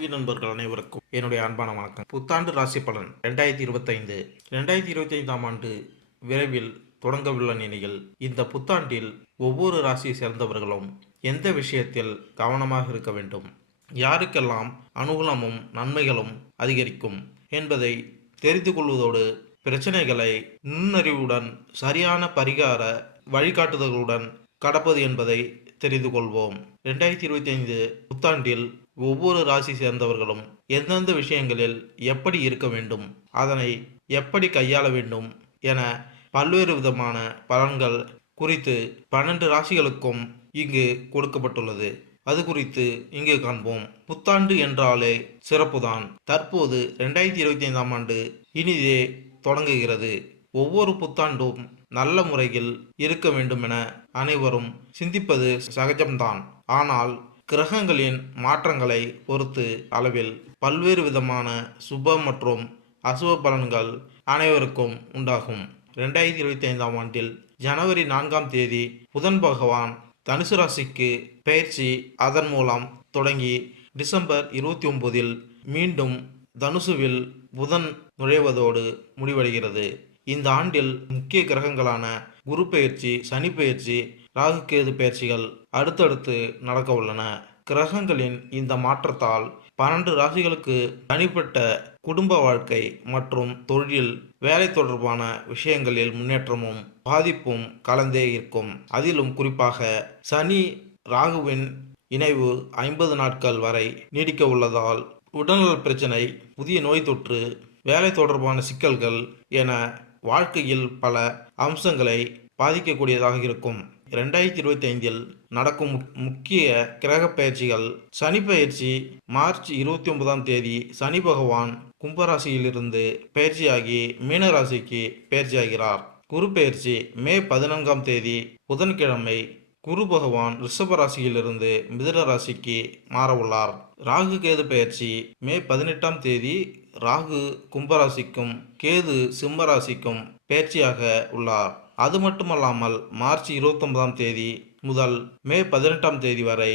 ஆன்மீக நண்பர்கள் அனைவருக்கும் என்னுடைய அன்பான வணக்கம். புத்தாண்டு ராசி பலன் 2025. 2025ஆம் ஆண்டு விரைவில் தொடங்கவுள்ள நிலையில் இந்த புத்தாண்டில் ஒவ்வொரு ராசியை சேர்ந்தவர்களும் எந்த விஷயத்தில் கவனமாக இருக்க வேண்டும், யாருக்கெல்லாம் அனுகூலமும் நன்மைகளும் அதிகரிக்கும் என்பதை தெரிந்து கொள்வதோடு பிரச்சனைகளை நுண்ணறிவுடன் சரியான பரிகார வழிகாட்டுதல்களுடன் கடப்பது என்பதை தெரிந்து கொள்வோம். 2025 புத்தாண்டில் ஒவ்வொரு ராசி சேர்ந்தவர்களும் எந்தெந்த விஷயங்களில் எப்படி இருக்க வேண்டும், அதனை எப்படி கையாள வேண்டும் என பல்வேறு விதமான பலன்கள் குறித்து 12 ராசிகளுக்கும் இங்கு கொடுக்கப்பட்டுள்ளது. அது குறித்து இங்கு காண்போம். புத்தாண்டு என்றாலே சிறப்புதான். தற்போது 2025ஆம் ஆண்டு இனிதே தொடங்குகிறது. ஒவ்வொரு புத்தாண்டும் நல்ல முறையில் இருக்க வேண்டும் என அனைவரும் சிந்திப்பது சகஜம்தான். ஆனால் கிரகங்களின் மாற்றங்களை பொறுத்து அளவில் பல்வேறு விதமான சுப மற்றும் அசுப பலன்கள் அனைவருக்கும் உண்டாகும். 2025ஆம் ஆண்டில் ஜனவரி 4ஆம் தேதி புதன் பகவான் தனுசு ராசிக்கு பெயர்ச்சி. அதன் மூலம் தொடங்கி டிசம்பர் 29இல் மீண்டும் தனுசுவில் புதன் நுழைவதோடு முடிவடைகிறது. இந்த ஆண்டில் முக்கிய கிரகங்களான குரு பெயர்ச்சி, சனி பெயர்ச்சி, ராகு கேது பெயர்ச்சிகள் அடுத்தடுத்து நடக்க உள்ளன. கிரகங்களின் இந்த மாற்றத்தால் 12 ராசிகளுக்கு தனிப்பட்ட குடும்ப வாழ்க்கை மற்றும் தொழில், வேலை தொடர்பான விஷயங்களில் முன்னேற்றமும் பாதிப்பும் கலந்தே இருக்கும். அதிலும் குறிப்பாக சனி ராகுவின் இணைவு 50 நாட்கள் வரை நீடிக்க உள்ளதால் உடல்நல பிரச்சனை, புதிய நோய் தொற்று, வேலை தொடர்பான சிக்கல்கள் என வாழ்க்கையில் பல அம்சங்களை பாதிக்கக்கூடியதாக இருக்கும். 2025இல் நடக்கும் முக்கிய கிரக பயிற்சிகள். சனி பயிற்சி மார்ச் 29ஆம் தேதி சனி பகவான் கும்பராசியிலிருந்து பயிற்சியாகி மீனராசிக்கு பயிற்சியாகிறார். குரு பயிற்சி மே 14ஆம் தேதி புதன்கிழமை குரு பகவான் ரிஷப ராசியிலிருந்து மிதுன ராசிக்கு மாறவுள்ளார். ராகு கேது பயிற்சி மே 18ஆம் தேதி ராகு கும்பராசிக்கும் கேது சிம்ம ராசிக்கும் பயிற்சியாக உள்ளார். அது மட்டுமல்லாமல் மார்ச் 29ஆம் தேதி முதல் மே 18ஆம் தேதி வரை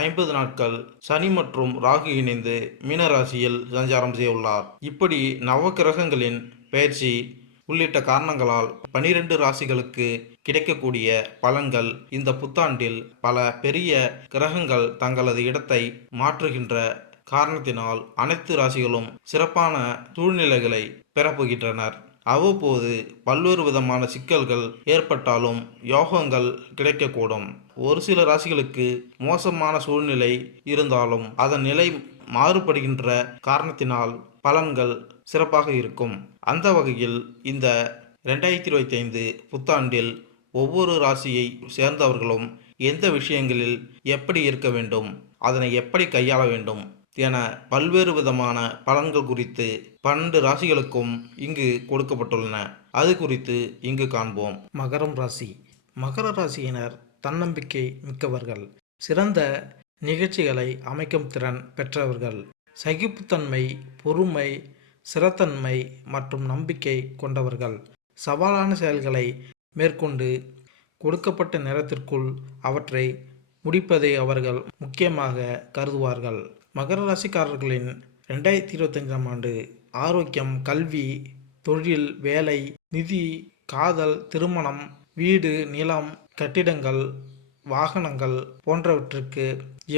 50 நாட்கள் சனி மற்றும் ராகு இணைந்து மீனராசியில் சஞ்சாரம் செய்ய உள்ளார். இப்படி நவகிரகங்களின் பயிற்சி உள்ளிட்ட காரணங்களால் 12 ராசிகளுக்கு கிடைக்கக்கூடிய பலன்கள் இந்த புத்தாண்டில் பல பெரிய கிரகங்கள் தங்களது இடத்தை மாற்றுகின்ற காரணத்தினால் அனைத்து ராசிகளும் சிறப்பான சூழ்நிலைகளை பெறப்போகின்றனர். அவ்வப்போது பல்வேறு விதமான சிக்கல்கள் ஏற்பட்டாலும் யோகங்கள் கிடைக்கக்கூடும். ஒரு சில ராசிகளுக்கு மோசமான சூழ்நிலை இருந்தாலும் அதன் நிலை மாறுபடுகின்ற காரணத்தினால் பலன்கள் சிறப்பாக இருக்கும். அந்த வகையில் இந்த 2025 புத்தாண்டில் ஒவ்வொரு ராசியை சேர்ந்தவர்களும் எந்த விஷயங்களில் எப்படி இருக்க வேண்டும், அதனை எப்படி கையாள வேண்டும் என பல்வேறு விதமான பலன்கள் குறித்து 12 ராசிகளுக்கும் இங்கு கொடுக்கப்பட்டுள்ளன. அது குறித்து இங்கு காண்போம். மகரம் ராசி. மகர ராசியினர் தன்னம்பிக்கை மிக்கவர்கள், சிறந்த நிகழ்ச்சிகளை அமைக்கும் திறன் பெற்றவர்கள், சகிப்புத்தன்மை, பொறுமை, ஸ்திரத்தன்மை மற்றும் நம்பிக்கை கொண்டவர்கள். சவாலான செயல்களை மேற்கொண்டு கொடுக்கப்பட்ட நேரத்திற்குள் அவற்றை முடிப்பதை அவர்கள் முக்கியமாக கருதுவார்கள். மகர ராசிக்காரர்களின் 2025ஆம் ஆண்டு ஆரோக்கியம், கல்வி, தொழில், வேலை, நிதி, காதல், திருமணம், வீடு, நிலம், கட்டிடங்கள், வாகனங்கள் போன்றவற்றிற்கு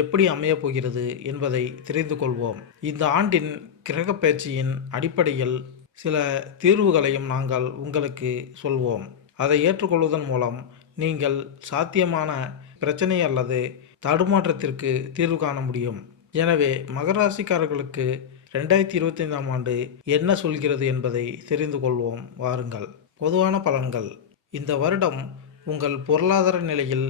எப்படி அமையப் போகிறது என்பதை தெரிந்து கொள்வோம். இந்த ஆண்டின் கிரக பயிற்சியின் அடிப்படையில் சில தீர்வுகளையும் நாங்கள் உங்களுக்கு சொல்வோம். அதை ஏற்றுக்கொள்வதன் மூலம் நீங்கள் சாத்தியமான பிரச்சனை அல்லது தடுமாற்றத்திற்கு தீர்வு காண முடியும். எனவே மகர ராசிக்காரர்களுக்கு 2025ஆம் ஆண்டு என்ன சொல்கிறது என்பதை தெரிந்து கொள்வோம். வாருங்கள். பொதுவான பலன்கள். இந்த வருடம் உங்கள் பொருளாதார நிலையில்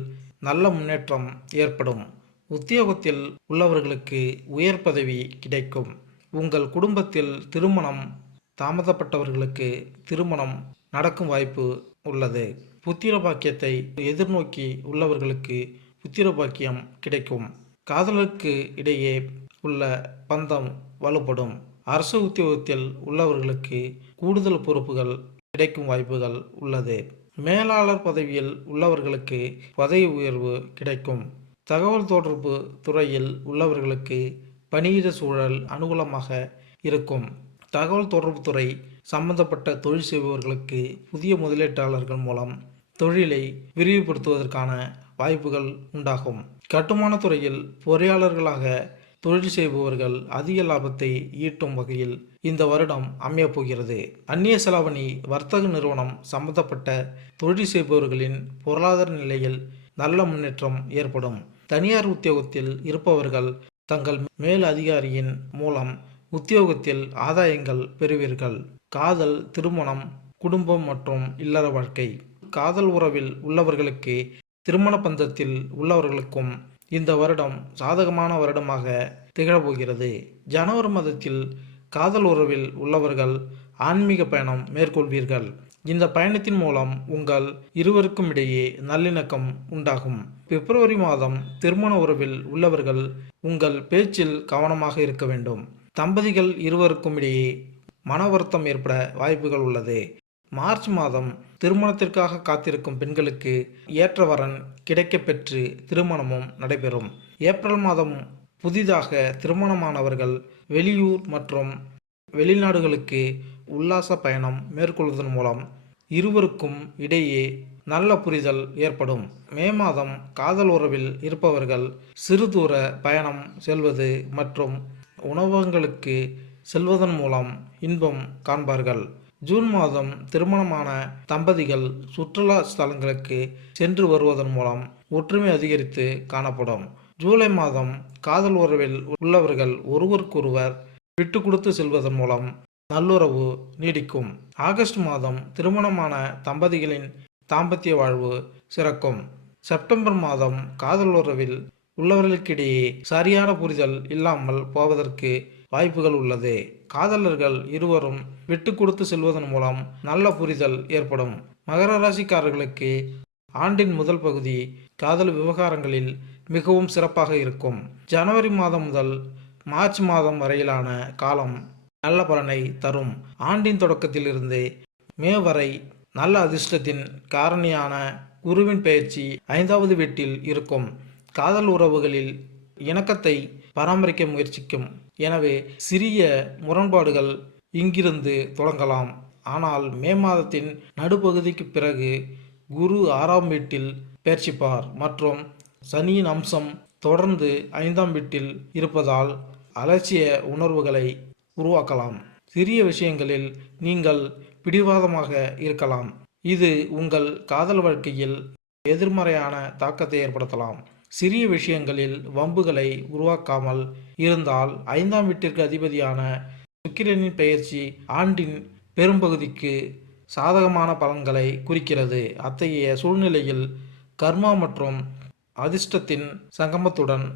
நல்ல முன்னேற்றம் ஏற்படும். உத்தியோகத்தில் உள்ளவர்களுக்கு உயர் பதவி கிடைக்கும். உங்கள் குடும்பத்தில் திருமணம் தாமதப்பட்டவர்களுக்கு திருமணம் நடக்கும் வாய்ப்பு உள்ளது. புத்திர பாக்கியத்தை எதிர்நோக்கி உள்ளவர்களுக்கு புத்திர பாக்கியம் கிடைக்கும். காதலருக்கு இடையே உள்ள பந்தம் வலுப்படும். அரசு உத்தியோகத்தில் உள்ளவர்களுக்கு கூடுதல் பொறுப்புகள் கிடைக்கும் வாய்ப்புகள் உள்ளது. மேலாளர் பதவியில் உள்ளவர்களுக்கு பதவி உயர்வு கிடைக்கும். தகவல் தொடர்பு துறையில் உள்ளவர்களுக்கு பணியிட சூழல் அனுகூலமாக இருக்கும். தகவல் தொடர்புத்துறை சம்பந்தப்பட்ட தொழில் செய்பவர்களுக்கு புதிய முதலீட்டாளர்கள் மூலம் தொழிலை விரிவுபடுத்துவதற்கான வாய்ப்புகள் உண்டாகும். கட்டுமான துறையில் பொறியாளர்களாக தொழில் செய்பவர்கள் அதிக லாபத்தை ஈட்டும் வகையில் இந்த வருடம் அமையப்போகிறது. அந்நிய செலாவணி வர்த்தக நிறுவனம் சம்பந்தப்பட்ட தொழில் செய்பவர்களின் பொருளாதார நிலையில் நல்ல முன்னேற்றம் ஏற்படும். தனியார் உத்தியோகத்தில் இருப்பவர்கள் தங்கள் மேல் அதிகாரியின் மூலம் உத்தியோகத்தில் ஆதாயங்கள் பெறுவீர்கள். காதல், திருமணம், குடும்பம் மற்றும் இல்லற வாழ்க்கை. காதல் உறவில் உள்ளவர்களுக்கு திருமண பந்தத்தில் உள்ளவர்களுக்கும் இந்த வருடம் சாதகமான வருடமாக திகழப்போகிறது. ஜனவரி மாதத்தில் காதல் உறவில் உள்ளவர்கள் ஆன்மீக பயணம் மேற்கொள்வீர்கள். இந்த பயணத்தின் மூலம் உங்கள் இருவருக்கும் இடையே நல்லிணக்கம் உண்டாகும். பிப்ரவரி மாதம் திருமண உறவில் உள்ளவர்கள் உங்கள் பேச்சில் கவனமாக இருக்க வேண்டும். தம்பதிகள் இருவருக்கும் இடையே மன வருத்தம் ஏற்பட வாய்ப்புகள் உள்ளது. மார்ச் மாதம் திருமணத்திற்காக காத்திருக்கும் பெண்களுக்கு ஏற்ற வரன் கிடைக்கப்பெற்று திருமணமும் நடைபெறும். ஏப்ரல் மாதம் புதிதாக திருமணமானவர்கள் வெளியூர் மற்றும் வெளிநாடுகளுக்கு உல்லாச பயணம் மேற்கொள்வதன் மூலம் இருவருக்கும் இடையே நல்ல புரிதல் ஏற்படும். மே மாதம் காதல் உறவில் இருப்பவர்கள் சிறு தூர பயணம் செல்வது மற்றும் உணவகங்களுக்கு செல்வதன் மூலம் இன்பம் காண்பார்கள். ஜூன் மாதம் திருமணமான தம்பதிகள் சுற்றுலா ஸ்தலங்களுக்கு சென்று வருவதன் மூலம் ஒற்றுமை அதிகரித்து காணப்படும். ஜூலை மாதம் காதல் உறவில் உள்ளவர்கள் ஒருவருக்கொருவர் விட்டு கொடுத்து செல்வதன் மூலம் நல்லுறவு நீடிக்கும். ஆகஸ்ட் மாதம் திருமணமான தம்பதிகளின் தாம்பத்திய வாழ்வு சிறக்கும். செப்டம்பர் மாதம் காதல் உறவில் உள்ளவர்களுக்கிடையே சரியான புரிதல் இல்லாமல் போவதற்கு வாய்ப்புகள் உள்ளது. காதலர்கள் இருவரும் விட்டு கொடுத்து செல்வதன் மூலம் நல்ல புரிதல் ஏற்படும். மகர ராசிக்காரர்களுக்கு ஆண்டின் முதல் பகுதி காதல் விவகாரங்களில் மிகவும் சிறப்பாக இருக்கும். ஜனவரி மாதம் முதல் மார்ச் மாதம் வரையிலான காலம் நல்ல பலனை தரும். ஆண்டின் தொடக்கத்திலிருந்து மே வரை நல்ல அதிர்ஷ்டத்தின் காரணியான குருவின் பெயர்ச்சி 5வது வீட்டில் இருக்கும். காதல் உறவுகளில் இணக்கத்தை பராமரிக்க முயற்சிக்கும். எனவே சிறிய முரண்பாடுகள் இங்கிருந்து தொடங்கலாம். ஆனால் மே மாதத்தின் நடுப்பகுதிக்கு பிறகு குரு 6ஆம் வீட்டில் பெயர்ச்சிப்பார் மற்றும் சனியின் அம்சம் தொடர்ந்து 5ஆம் வீட்டில் இருப்பதால் அலட்சிய உணர்வுகளை உருவாக்கலாம். சிறிய விஷயங்களில் நீங்கள் பிடிவாதமாக இருக்கலாம். இது உங்கள் காதல் வாழ்க்கையில் எதிர்மறையான தாக்கத்தை ஏற்படுத்தலாம். சிறிய விஷயங்களில் வம்புகளை உருவாக்காமல் இருந்தால் 5ஆம் வீட்டிற்கு அதிபதியான சுக்கிரனின் பெயர்ச்சி ஆண்டின் பெரும்பகுதிக்கு சாதகமான பலன்களை குறிக்கிறது. அத்தகைய சூழ்நிலையில் கர்மா மற்றும் அதிர்ஷ்டத்தின் சங்கமத்துடன்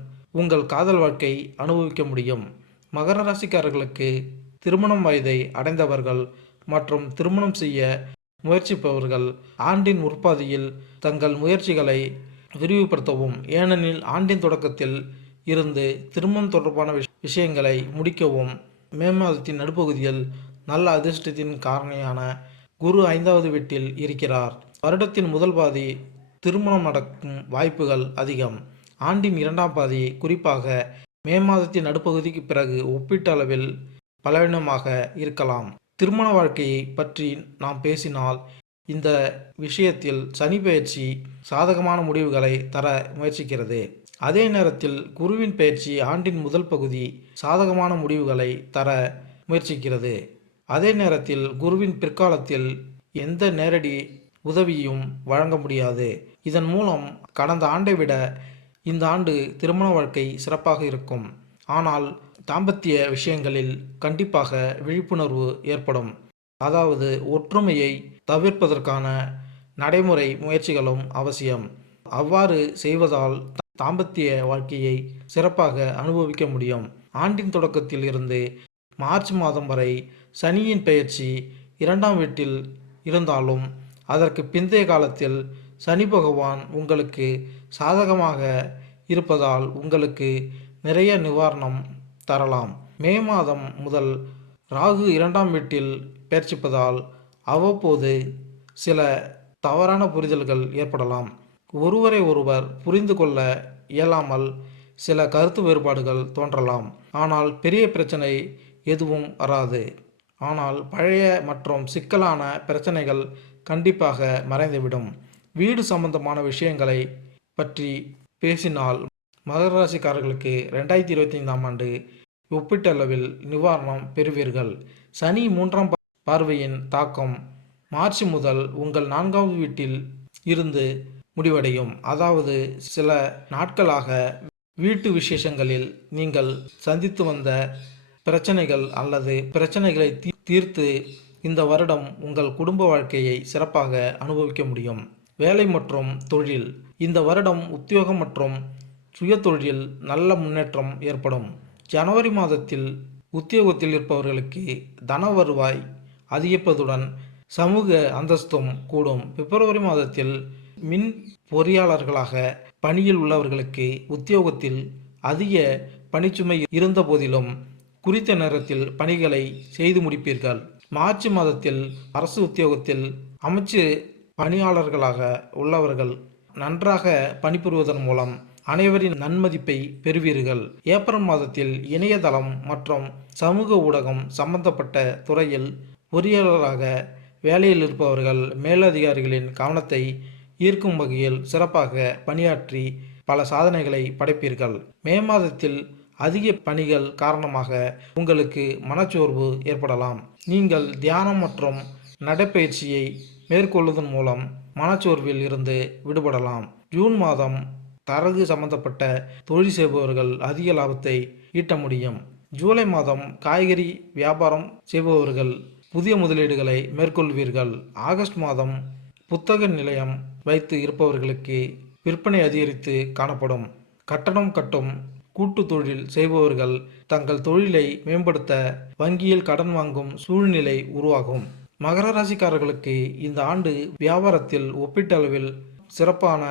உங்கள் காதல் வாழ்க்கை அனுபவிக்க முடியும். மகர ராசிக்காரர்களுக்கு திருமணம் வயதை அடைந்தவர்கள் மற்றும் திருமணம் செய்ய முயற்சிப்பவர்கள் ஆண்டின் முற்பாதியில் தங்கள் முயற்சிகளை விரிவுபடுத்தவும், ஏனெனில் ஆண்டின் தொடக்கத்தில் இருந்து திருமணம் தொடர்பான விஷயங்களை முடிக்கவும் மே மாதத்தின் நடுப்பகுதியில் நல்ல அதிர்ஷ்டத்தின் காரணியான குரு 5வது வீட்டில் இருக்கிறார். வருடத்தின் முதல் பாதி திருமணம் நடக்கும் வாய்ப்புகள் அதிகம். ஆண்டின் 2ஆம் பாதி குறிப்பாக மே மாதத்தின் நடுப்பகுதிக்கு பிறகு ஒப்பீட்டளவில் பலவீனமாக இருக்கலாம். திருமண வாழ்க்கையை பற்றி நாம் பேசினால் இந்த விஷயத்தில் சனி பெயர்ச்சி சாதகமான முடிவுகளை தர முயற்சிக்கிறது. அதே நேரத்தில் குருவின் பெயர்ச்சி ஆண்டின் முதல் பகுதி சாதகமான முடிவுகளை தர முயற்சிக்கிறது. அதே நேரத்தில் குருவின் பிற்காலத்தில் எந்த நேரடி உதவியும் வழங்க முடியாது. இதன் மூலம் கடந்த ஆண்டை விட இந்த ஆண்டு திருமண வாழ்க்கை சிறப்பாக இருக்கும். ஆனால் தாம்பத்திய விஷயங்களில் கண்டிப்பாக விழிப்புணர்வு ஏற்படும். அதாவது ஒற்றுமையை தவிர்ப்பதற்கான நடைமுறை முயற்சிகளும் அவசியம். அவ்வாறு செய்வதால் தாம்பத்திய வாழ்க்கையை சிறப்பாக அனுபவிக்க முடியும். ஆண்டின் தொடக்கத்தில் இருந்து மார்ச் மாதம் வரை சனியின் பெயர்ச்சி 2ஆம் வீட்டில் இருந்தாலும் அதற்கு பிந்தைய காலத்தில் சனி பகவான் உங்களுக்கு சாதகமாக இருப்பதால் உங்களுக்கு நிறைய நிவாரணம் தரலாம். மே மாதம் முதல் ராகு 2ஆம் வீட்டில் பெயர்ச்சிப்பதால் அவ்வப்போது சில தவறான புரிதல்கள் ஏற்படலாம். ஒருவரை ஒருவர் புரிந்து கொள்ள இயலாமல் சில கருத்து வேறுபாடுகள் தோன்றலாம். ஆனால் பெரிய பிரச்சனை எதுவும் வராது. ஆனால் பழைய மற்றும் சிக்கலான பிரச்சனைகள் கண்டிப்பாக மறைந்துவிடும். வீடு சம்பந்தமான விஷயங்களை பற்றி பேசினால் மகர ராசிக்காரர்களுக்கு 2025ஆம் ஆண்டு ஒப்பீட்டளவில் நிவாரணம் பெறுவீர்கள். சனி 3ஆம் பார்வையின் தாக்கம் மார்ச் முதல் உங்கள் 4வது வீட்டில் இருந்து முடிவடையும். அதாவது சில நாட்களாக வீட்டு விசேஷங்களில் நீங்கள் சந்தித்து வந்த பிரச்சனைகள் அல்லது பிரச்சனைகளை தீர்த்து இந்த வருடம் உங்கள் குடும்ப வாழ்க்கையை சிறப்பாக அனுபவிக்க முடியும். வேலை மற்றும் தொழில். இந்த வருடம் உத்தியோகம் மற்றும் சுய தொழில் நல்ல முன்னேற்றம் ஏற்படும். ஜனவரி மாதத்தில் உத்தியோகத்தில் இருப்பவர்களுக்கு தன வருவாய் அதிகரிப்பதுடன் சமூக அந்தஸ்தும் கூடும். பிப்ரவரி மாதத்தில் மின் பொறியாளர்களாக பணியில் உள்ளவர்களுக்கு உத்தியோகத்தில் அதிக பணிச்சுமை இருந்த போதிலும் குறித்த நேரத்தில் பணிகளை செய்து முடிப்பீர்கள். மார்ச் மாதத்தில் அரசு உத்தியோகத்தில் அமைச்சு பணியாளர்களாக உள்ளவர்கள் நன்றாக பணிபுரிவதன் மூலம் அனைவரின் நன்மதிப்பை பெறுவீர்கள். ஏப்ரல் மாதத்தில் இணையதளம் மற்றும் சமூக ஊடகம் சம்பந்தப்பட்ட துறையில் பொறியாளராக வேலையில் இருப்பவர்கள் மேலதிகாரிகளின் கவனத்தை ஈர்க்கும் வகையில் சிறப்பாக பணியாற்றி பல சாதனைகளை படைப்பீர்கள். மே மாதத்தில் அதிக பணிகள் காரணமாக உங்களுக்கு மனச்சோர்வு ஏற்படலாம். நீங்கள் தியானம் மற்றும் நடைப்பயிற்சியை மேற்கொள்வதன் மூலம் மனச்சோர்வில் இருந்து விடுபடலாம். ஜூன் மாதம் தரகு சம்பந்தப்பட்ட தொழில் செய்பவர்கள் அதிக லாபத்தை ஈட்ட முடியும். ஜூலை மாதம் காய்கறி வியாபாரம் செய்பவர்கள் புதிய முதலீடுகளை மேற்கொள்வீர்கள். ஆகஸ்ட் மாதம் புத்தக நிலையம் வைத்து இருப்பவர்களுக்கு விற்பனை அதிகரித்து காணப்படும். கட்டடம் கட்டும் கூட்டு தொழில் செய்பவர்கள் தங்கள் தொழிலை மேம்படுத்த வங்கியில் கடன் வாங்கும் சூழ்நிலை உருவாகும். மகர ராசிக்காரர்களுக்கு இந்த ஆண்டு வியாபாரத்தில் ஒப்பீட்டளவில் சிறப்பான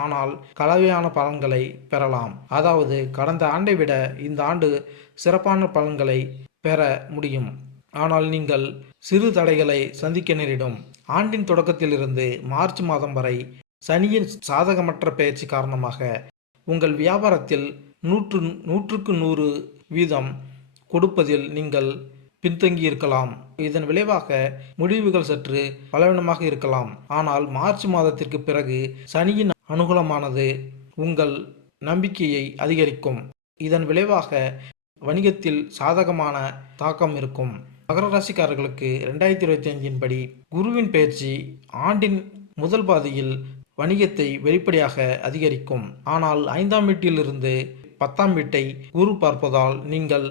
ஆனால் கலவையான பலன்களை பெறலாம். அதாவது கடந்த ஆண்டை விட இந்த ஆண்டு சிறப்பான பலன்களை பெற முடியும். ஆனால் நீங்கள் சிறு தடைகளை சந்திக்க நேரிடும். ஆண்டின் தொடக்கத்திலிருந்து மார்ச் மாதம் வரை சனியின் சாதகமற்ற பயிற்சி காரணமாக உங்கள் வியாபாரத்தில் 100க்கு 100% கொடுப்பதில் நீங்கள் பின்தங்கி இருக்கலாம். இதன் விளைவாக முடிவுகள் சற்று பலவீனமாக இருக்கலாம். ஆனால் மார்ச் மாதத்திற்கு பிறகு சனியின் அனுகூலமானது உங்கள் நம்பிக்கையை அதிகரிக்கும். இதன் விளைவாக வணிகத்தில் சாதகமான தாக்கம் இருக்கும். மகர ராசிக்காரர்களுக்கு 2025 படி குருவின் பயிற்சி ஆண்டின் முதல் பாதியில் வணிகத்தை வெளிப்படையாக அதிகரிக்கும். ஆனால் 5ஆம் வீட்டிலிருந்து 10ஆம் வீட்டை குரு பார்ப்பதால் நீங்கள்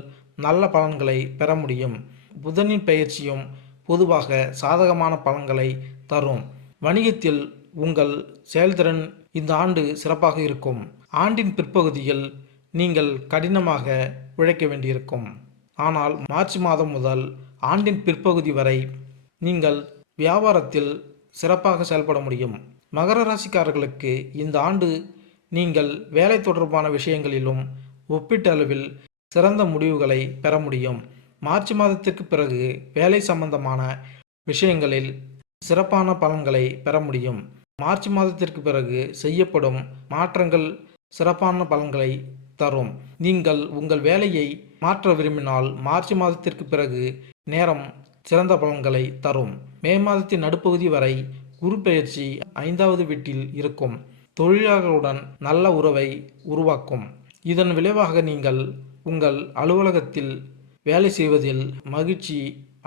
நல்ல பலன்களை பெற முடியும். புதனின் பயிற்சியும் பொதுவாக சாதகமான பலன்களை தரும். வணிகத்தில் உங்கள் செயல்திறன் இந்த ஆண்டு சிறப்பாக இருக்கும். ஆண்டின் பிற்பகுதியில் நீங்கள் கடினமாக உழைக்க வேண்டியிருக்கும். ஆனால் மார்ச் மாதம் முதல் ஆண்டின் பிற்பகுதி வரை நீங்கள் வியாபாரத்தில் சிறப்பாக செயல்பட முடியும். மகர ராசிக்காரர்களுக்கு இந்த ஆண்டு நீங்கள் வேலை தொடர்பான விஷயங்களிலும் ஒப்பீட்டளவில் சிறந்த முடிவுகளை பெற முடியும். மார்ச் மாதத்திற்கு பிறகு வேலை சம்பந்தமான விஷயங்களில் சிறப்பான பலன்களை பெற முடியும். மார்ச் மாதத்திற்கு பிறகு செய்யப்படும் மாற்றங்கள் சிறப்பான பலன்களை தரும். நீங்கள் உங்கள் வேலையை மாற்ற விரும்பினால் மார்ச் மாதத்திற்கு பிறகு நேரம் சிறந்த பலன்களை தரும். மே மாதத்தின் நடுப்பகுதி வரை குரு பெயர்ச்சி 5வது வீட்டில் இருக்கும். தொழிலாளர்களுடன் நல்ல உறவை உருவாக்கும். இதன் விளைவாக நீங்கள் உங்கள் அலுவலகத்தில் வேலை செய்வதில் மகிழ்ச்சி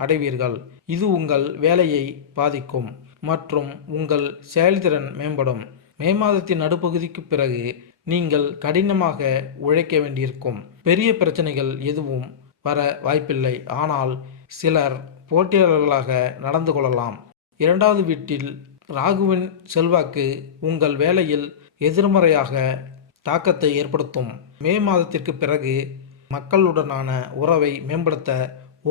அடைவீர்கள். இது உங்கள் வேலையை பாதிக்கும் மற்றும் உங்கள் செயல்திறன் மேம்படும். மே மாதத்தின் நடுப்பகுதிக்கு பிறகு நீங்கள் கடினமாக உழைக்க வேண்டியிருக்கும். பெரிய பிரச்சனைகள் எதுவும் வர வாய்ப்பில்லை. ஆனால் சிலர் போட்டியாளர்களாக நடந்து கொள்ளலாம். 2வது வீட்டில் ராகுவின் செல்வாக்கு உங்கள் வேலையில் எதிர்மறையாக தாக்கத்தை ஏற்படுத்தும். மே மாதத்திற்கு பிறகு மக்களுடனான உறவை மேம்படுத்த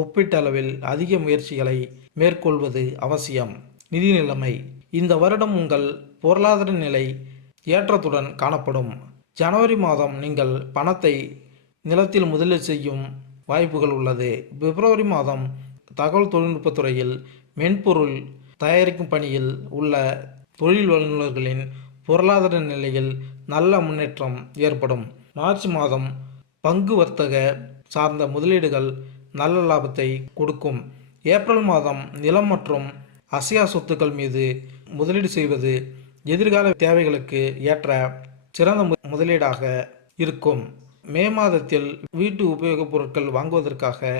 ஒப்பீட்டளவில் அதிக முயற்சிகளை மேற்கொள்வது அவசியம். நிதி நிலைமை. இந்த வருடம் உங்கள் பொருளாதார நிலை ஏற்றத்துடன் காணப்படும். ஜனவரி மாதம் நீங்கள் பணத்தை நிலத்தில் முதலீடு செய்யும் வாய்ப்புகள் உள்ளது. பிப்ரவரி மாதம் தகவல் தொழில்நுட்பத்துறையில் மென்பொருள் தயாரிக்கும் பணியில் உள்ள தொழில் வல்லுநர்களின் பொருளாதார நிலையில் நல்ல முன்னேற்றம் ஏற்படும். மார்ச் மாதம் பங்கு வர்த்தக சார்ந்த முதலீடுகள் நல்ல லாபத்தை கொடுக்கும். ஏப்ரல் மாதம் நிலம் மற்றும் அசையா சொத்துக்கள் மீது முதலீடு செய்வது எதிர்கால தேவைகளுக்கு ஏற்ற சிறந்த முதலீடாக இருக்கும். மே மாதத்தில் வீட்டு உபயோகப் பொருட்கள் வாங்குவதற்காக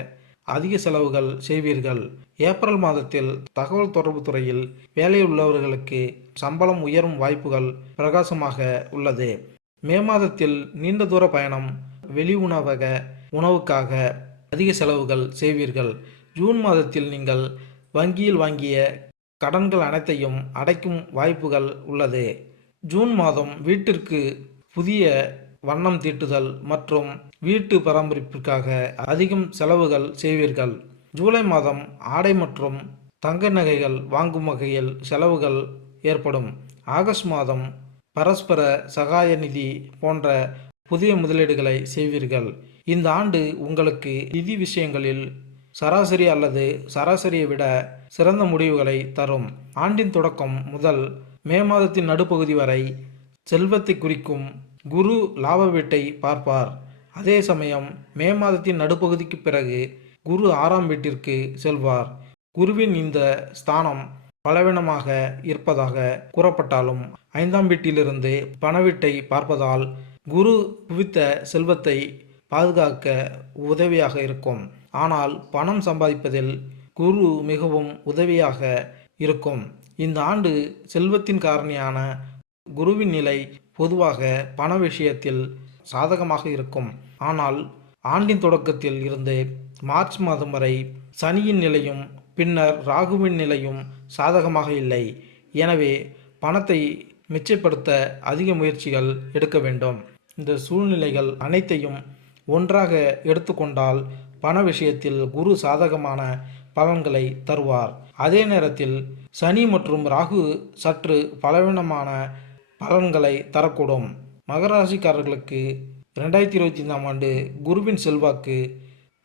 அதிக செலவுகள் செய்வீர்கள். ஏப்ரல் மாதத்தில் தகவல் தொடர்பு துறையில் வேலையில் உள்ளவர்களுக்கு சம்பளம் உயரும் வாய்ப்புகள் பிரகாசமாக உள்ளது. மே மாதத்தில் நீண்ட தூர பயணம், வெளி உணவுக்காக அதிக செலவுகள் செய்வீர்கள். ஜூன் மாதத்தில் நீங்கள் வங்கியில் வாங்கிய கடன்கள் அனைத்தையும் அடைக்கும் வாய்ப்புகள் உள்ளது. ஜூன் மாதம் வீட்டிற்கு புதிய வண்ணம் தீட்டுதல் மற்றும் வீட்டு பராமரிப்பிற்காக அதிகம் செலவுகள் செய்வீர்கள். ஜூலை மாதம் ஆடை மற்றும் தங்க நகைகள் வாங்கும் வகையில் செலவுகள் ஏற்படும். ஆகஸ்ட் மாதம் பரஸ்பர சகாய நிதி போன்ற புதிய முதலீடுகளை செய்வீர்கள். இந்த ஆண்டு உங்களுக்கு நிதி விஷயங்களில் சராசரி அல்லது சராசரியை விட சிறந்த முடிவுகளை தரும். ஆண்டின் தொடக்கம் முதல் மே மாதத்தின் நடுப்பகுதி வரை செல்வத்தை குறிக்கும் குரு லாப வீட்டை பார்ப்பார். அதே சமயம் மே மாதத்தின் நடுப்பகுதிக்கு பிறகு குரு 6ஆம் வீட்டிற்கு செல்வார். குருவின் இந்த ஸ்தானம் பலவீனமாக இருப்பதாக கூறப்பட்டாலும் 5ஆம் வீட்டிலிருந்து பண வீட்டை பார்ப்பதால் குரு குவித்த செல்வத்தை பாதுகாக்க உதவியாக இருக்கும். ஆனால் பணம் சம்பாதிப்பதில் குரு மிகவும் உதவியாக இருக்கும். இந்த ஆண்டு செல்வத்தின் காரணியான குருவின் நிலை பொதுவாக பண விஷயத்தில் சாதகமாக இருக்கும். ஆனால் ஆண்டின் தொடக்கத்தில் இருந்து மார்ச் மாதம் வரை சனியின் நிலையும் பின்னர் ராகுவின் நிலையும் சாதகமாக இல்லை. எனவே பணத்தை மிச்சப்படுத்த அதிக முயற்சிகள் எடுக்க வேண்டும். இந்த சூழ்நிலைகள் அனைத்தையும் ஒன்றாக எடுத்துக்கொண்டால் பண விஷயத்தில் குரு சாதகமான பலன்களை தருவார். அதே நேரத்தில் சனி மற்றும் ராகு சற்று பலவீனமான பலன்களை தரக்கூடும். மகர ராசிக்காரர்களுக்கு 2025ஆம் ஆண்டு குருவின் செல்வாக்கு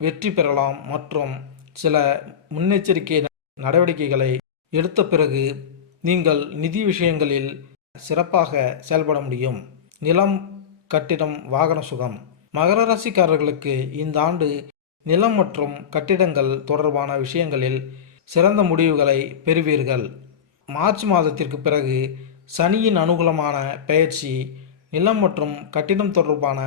வெற்றி பெறலாம் மற்றும் சில முன்னெச்சரிக்கை நடவடிக்கைகளை எடுத்த பிறகு நீங்கள் நிதி விஷயங்களில் சிறப்பாக செயல்பட முடியும். நிலம், கட்டிடம், வாகன சுகம். மகர ராசிக்காரர்களுக்கு இந்த ஆண்டு நிலம் மற்றும் கட்டிடங்கள் தொடர்பான விஷயங்களில் சிறந்த முடிவுகளை பெறுவீர்கள். மார்ச் மாதத்திற்கு பிறகு சனியின் அனுகூலமான பெயர்ச்சி நிலம் மற்றும் கட்டிடம் தொடர்பான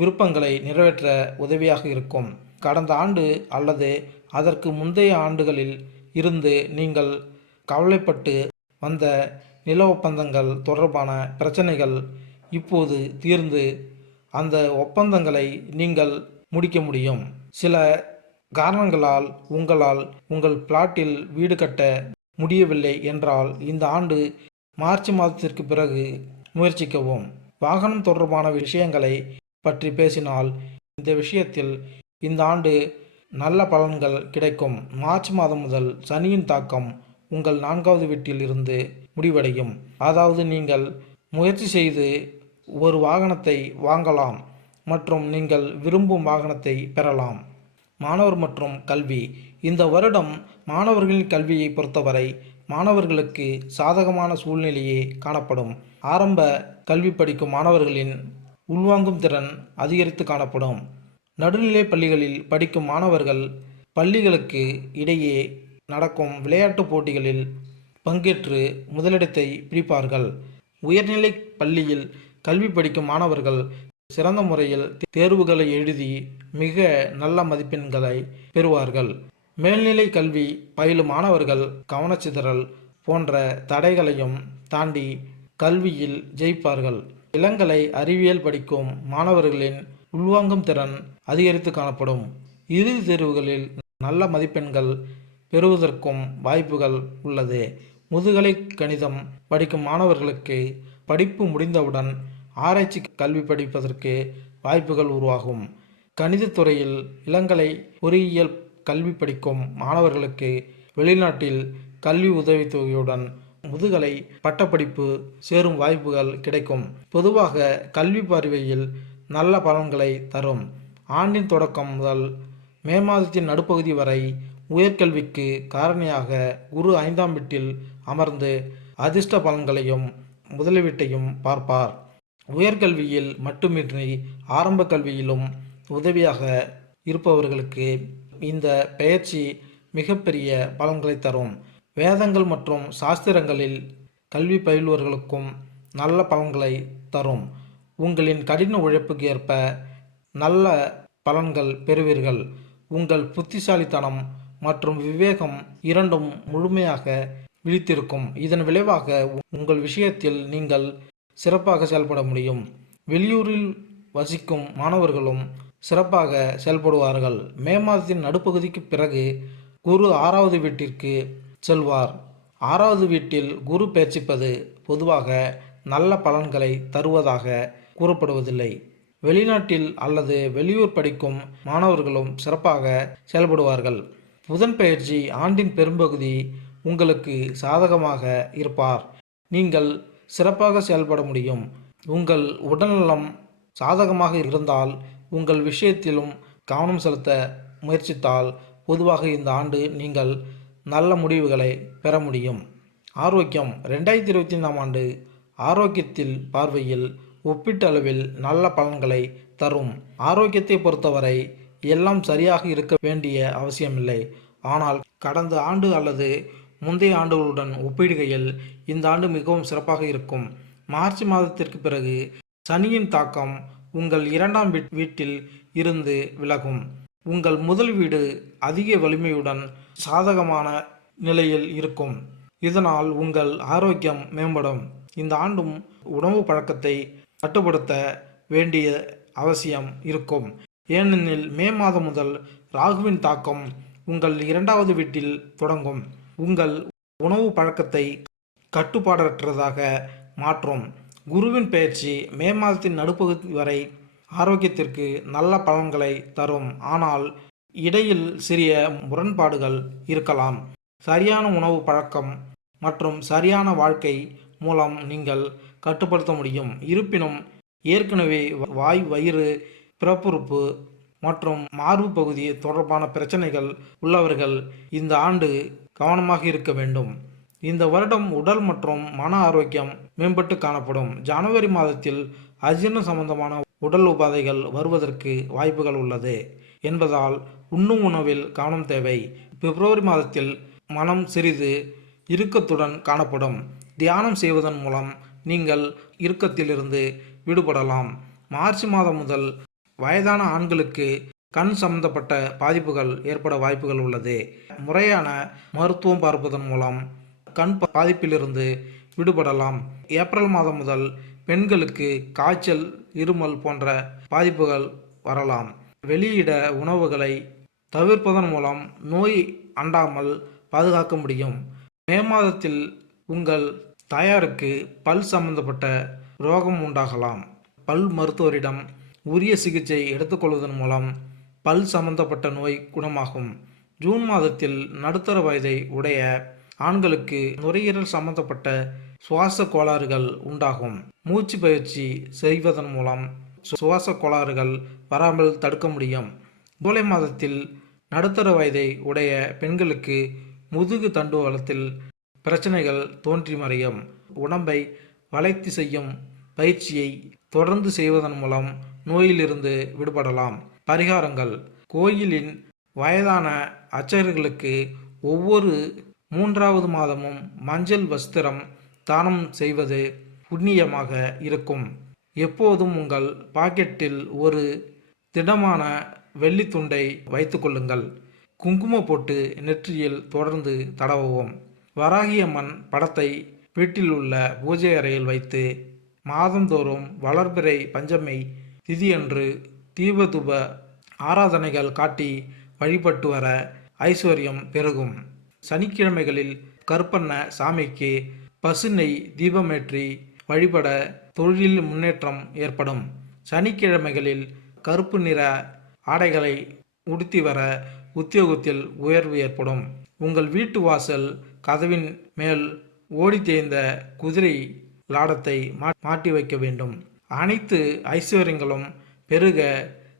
விருப்பங்களை நிறைவேற்ற உதவியாக இருக்கும். கடந்த ஆண்டு அல்லது அதற்கு முந்தைய ஆண்டுகளில் இருந்து நீங்கள் கவலைப்பட்டு வந்த நில ஒப்பந்தங்கள் தொடர்பான பிரச்சனைகள் இப்போது தீர்ந்து அந்த ஒப்பந்தங்களை நீங்கள் முடிக்க முடியும். சில காரணங்களால் உங்களால் உங்கள் பிளாட்டில் வீடு கட்ட முடியவில்லை என்றால் இந்த ஆண்டு மார்ச் மாதத்திற்கு பிறகு முயற்சிக்கவும். வாகனம் தொடர்பான விஷயங்களை பற்றி பேசினால் இந்த விஷயத்தில் இந்த ஆண்டு நல்ல பலன்கள் கிடைக்கும். மார்ச் மாதம் முதல் சனியின் தாக்கம் உங்கள் 4வது வீட்டில் இருந்து முடிவடையும். அதாவது நீங்கள் முயற்சி செய்து ஒரு வாகனத்தை வாங்கலாம் மற்றும் நீங்கள் விரும்பும் வாகனத்தை பெறலாம். மாணவர் மற்றும் கல்வி. இந்த வருடம் மாணவர்களின் கல்வியை பொறுத்தவரை மாணவர்களுக்கு சாதகமான சூழ்நிலையே காணப்படும். ஆரம்ப கல்வி படிக்கும் மாணவர்களின் உள்வாங்கும் திறன் அதிகரித்து காணப்படும். நடுநிலை பள்ளிகளில் படிக்கும் மாணவர்கள் பள்ளிகளுக்கு இடையே நடக்கும் விளையாட்டுப் போட்டிகளில் பங்கேற்று முதலிடத்தை பிடிப்பார்கள். உயர்நிலை பள்ளியில் கல்வி படிக்கும் மாணவர்கள் சிறந்த முறையில் தேர்வுகளை எழுதி மிக நல்ல மதிப்பெண்களை பெறுவார்கள். மேல்நிலை கல்வி பயிலும் மாணவர்கள் கவனச்சிதறல் போன்ற தடைகளையும் தாண்டி கல்வியில் ஜெயிப்பார்கள். இளங்கலை அறிவியல் படிக்கும் மாணவர்களின் உள்வாங்கும் திறன் அதிகரித்து காணப்படும். இறுதி தேர்வுகளில் நல்ல மதிப்பெண்கள் பெறுவதற்கும் வாய்ப்புகள் உள்ளது. முதுகலை கணிதம் படிக்கும் மாணவர்களுக்கு படிப்பு முடிந்தவுடன் ஆராய்ச்சி கல்வி படிப்பதற்கு வாய்ப்புகள் உருவாகும். கணிதத்துறையில் இளங்கலை பொறியியல் கல்வி படிக்கும் மாணவர்களுக்கு வெளிநாட்டில் கல்வி உதவித்தொகையுடன் முதுகலை பட்டப்படிப்பு சேரும் வாய்ப்புகள் கிடைக்கும். பொதுவாக கல்வி பார்வையில் நல்ல பலன்களை தரும். ஆண்டின் தொடக்கம் முதல் மே மாதத்தின் நடுப்பகுதி வரை உயர்கல்விக்கு காரணியாக குரு 5ஆம் வீட்டில் அமர்ந்து அதிர்ஷ்ட பலன்களையும் முதலீட்டையும் பார்ப்பார். உயர்கல்வியில் மட்டுமின்றி ஆரம்ப கல்வியிலும் உதவியாக இருப்பவர்களுக்கு இந்த பெயர்ச்சி மிகப்பெரிய பலன்களை தரும். வேதங்கள் மற்றும் சாஸ்திரங்களில் கல்வி பயில்வர்களுக்கும் நல்ல பலன்களை தரும். உங்களின் கடின உழைப்புக்கு ஏற்ப நல்ல பலன்கள் பெறுவீர்கள். உங்கள் புத்திசாலித்தனம் மற்றும் விவேகம் இரண்டும் முழுமையாக விழித்திருக்கும். இதன் விளைவாக உங்கள் விஷயத்தில் நீங்கள் சிறப்பாக செயல்பட முடியும். வெளியூரில் வசிக்கும் மாணவர்களும் சிறப்பாக செயல்படுவார்கள். மே மாதத்தின் நடுப்பகுதிக்கு பிறகு குரு 6வது வீட்டிற்கு செல்வார். 6வது வீட்டில் குரு பெயர்ச்சிப்பது பொதுவாக நல்ல பலன்களை தருவதாக கூறப்படுவதில்லை. வெளிநாட்டில் அல்லது வெளியூர் படிக்கும் மாணவர்களும் சிறப்பாக செயல்படுவார்கள். புதன் பெயர்ச்சி ஆண்டின் பெரும்பகுதி உங்களுக்கு சாதகமாக இருப்பார். நீங்கள் சிறப்பாக செயல்பட முடியும். உங்கள் உடல்நலம் சாதகமாக இருந்தால் உங்கள் விஷயத்திலும் கவனம் செலுத்த முயற்சித்தால் பொதுவாக இந்த ஆண்டு நீங்கள் நல்ல முடிவுகளை பெற முடியும். ஆரோக்கியம் 2025ஆம் ஆண்டு ஆரோக்கியத்தில் பார்வையில் ஒப்பீட்டளவில் நல்ல பலன்களை தரும். ஆரோக்கியத்தை பொறுத்தவரை எல்லாம் சரியாக இருக்க வேண்டிய அவசியமில்லை. ஆனால் கடந்த ஆண்டு அல்லது முந்தைய ஆண்டுகளுடன் ஒப்பிடுகையில் இந்த ஆண்டு மிகவும் சிறப்பாக இருக்கும். மார்ச் மாதத்திற்கு பிறகு சனியின் தாக்கம் உங்கள் 2ஆம் வீட்டில் இருந்து விலகும். உங்கள் முதல் வீடு அதிக வலிமையுடன் சாதகமான நிலையில் இருக்கும். இதனால் உங்கள் ஆரோக்கியம் மேம்படும். இந்த ஆண்டும் உணவு பழக்கத்தை கட்டுப்படுத்த வேண்டிய அவசியம் இருக்கும். ஏனெனில் மே மாதம் முதல் ராகுவின் தாக்கம் உங்கள் 2வது வீட்டில் தொடங்கும். உங்கள் உணவு பழக்கத்தை கட்டுப்பாடற்றதாக மாற்றும். குருவின் பெயர்ச்சி மே மாதத்தின் நடுப்பகுதி வரை ஆரோக்கியத்திற்கு நல்ல பலன்களை தரும். ஆனால் இடையில் சிறிய முரண்பாடுகள் இருக்கலாம். சரியான உணவு பழக்கம் மற்றும் சரியான வாழ்க்கை மூலம் நீங்கள் கட்டுப்படுத்த முடியும். இருப்பினும் ஏற்கனவே வாய், வயிறு, பிறப்புறுப்பு மற்றும் மார்பு பகுதி தொடர்பான பிரச்சனைகள் உள்ளவர்கள் இந்த ஆண்டு கவனமாக இருக்க வேண்டும். இந்த வருடம் உடல் மற்றும் மன ஆரோக்கியம் மேம்பட்டு காணப்படும். ஜனவரி மாதத்தில் அஜீரண சம்பந்தமான உடல் உபாதைகள் வருவதற்கு வாய்ப்புகள் உள்ளது என்பதால் உண்ணும் உணவில் கவனம் தேவை. பிப்ரவரி மாதத்தில் மனம் சிறிது இறுக்கத்துடன் காணப்படும். தியானம் செய்வதன் மூலம் நீங்கள் இறுக்கத்திலிருந்து விடுபடலாம். மார்ச் மாதம் முதல் வயதான ஆண்களுக்கு கண் சம்பந்தப்பட்ட பாதிப்புகள் ஏற்பட வாய்ப்புகள் உள்ளது. முறையான மருத்துவம் பார்ப்பதன் மூலம் கண் பாதிப்பிலிருந்து விடுபடலாம். ஏப்ரல் மாதம் முதல் பெண்களுக்கு காய்ச்சல், இருமல் போன்ற பாதிப்புகள் வரலாம். வெளியிட உணவுகளை தவிர்ப்பதன் மூலம் நோய் அண்டாமல் பாதுகாக்க முடியும். மே மாதத்தில் உங்கள் தாயாருக்கு பல் சம்பந்தப்பட்ட ரோகம் உண்டாகலாம். பல் மருத்துவரிடம் உரிய சிகிச்சை எடுத்துக்கொள்வதன் மூலம் பல் சம்பந்தப்பட்ட நோய் குணமாகும். ஜூன் மாதத்தில் நடுத்தர வயதை உடைய ஆண்களுக்கு நுரையீரல் சம்பந்தப்பட்ட சுவாச கோளாறுகள் உண்டாகும். மூச்சு பயிற்சி செய்வதன் மூலம் சுவாச கோளாறுகள் வராமல் தடுக்க முடியும். ஜூலை மாதத்தில் நடுத்தர வயதை உடைய பெண்களுக்கு முதுகு தண்டுவலத்தில் பிரச்சனைகள் தோன்றி மறையும். உடம்பை வளைத்து செய்யும் பயிற்சியை தொடர்ந்து செய்வதன் மூலம் நோயிலிருந்து விடுபடலாம். பரிகாரங்கள்: கோயிலின் வயதான அர்ச்சகர்களுக்கு ஒவ்வொரு 3வது மாதமும் மஞ்சள் வஸ்திரம் தானம் செய்வது புண்ணியமாக இருக்கும். எப்போதும் உங்கள் பாக்கெட்டில் ஒரு திடமான வெள்ளித்துண்டை வைத்து கொள்ளுங்கள். குங்கும போட்டு நெற்றியில் தொடர்ந்து தடவவும். வராகியம்மன் படத்தை வீட்டில் உள்ள பூஜை அறையில் வைத்து மாதந்தோறும் வளர்பிறை பஞ்சமி திதியன்று தீபதூப ஆராதனைகள் காட்டி வழிபட்டு வர ஐஸ்வர்யம் பெருகும். சனிக்கிழமைகளில் கருப்பண்ண சாமிக்கு பசுநெய் தீபமேற்றி வழிபட தொழிலில் முன்னேற்றம் ஏற்படும். சனிக்கிழமைகளில் கருப்பு நிற ஆடைகளை உடுத்தி வர உத்தியோகத்தில் உயர்வு ஏற்படும். உங்கள் வீட்டு வாசல் கதவின் மேல் ஓடி தேய்ந்த குதிரை லாடத்தை மாட்டி வைக்க வேண்டும். அனைத்து ஐஸ்வர்யங்களும் பெருக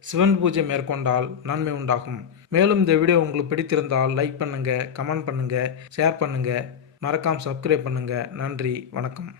சிவன் பூஜை மேற்கொண்டால் நன்மை உண்டாகும். மேலும் இந்த வீடியோ உங்களுக்கு பிடித்திருந்தால் லைக் பண்ணுங்கள், கமெண்ட் பண்ணுங்கள், ஷேர் பண்ணுங்கள், மறக்காமல் சப்ஸ்கிரைப் பண்ணுங்கள். நன்றி, வணக்கம்.